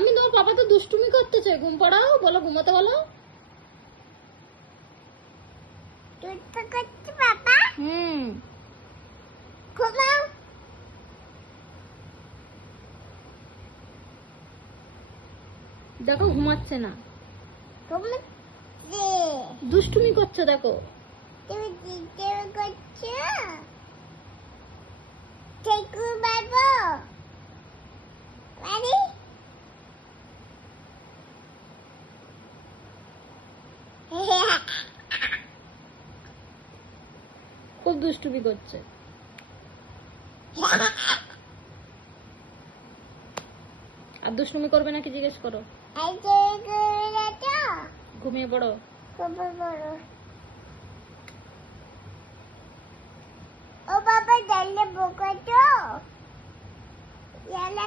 আমি তোমার পাপা তো দুষ্টুমি করতেছে, ঘুম পাড়াও, বলো ঘুমাতে বলো। দুষ্টু করছে বাবা। ঘুমাও। দেখো ঘুমাচ্ছে না, ঘুমাচ্ছে। দুষ্টুমি করছে দেখো। তুমি দিতে করছো? ঠেকু বাবু বাড়ি। খুব দুষ্টুমি করছে। আর দুষ্টুমি করবে নাকি জিজ্ঞেস করো। এই যে তো ঘুমিয়ে পড়ো। খুব বড়। ও বাবা জানলে বোকা তো জানলে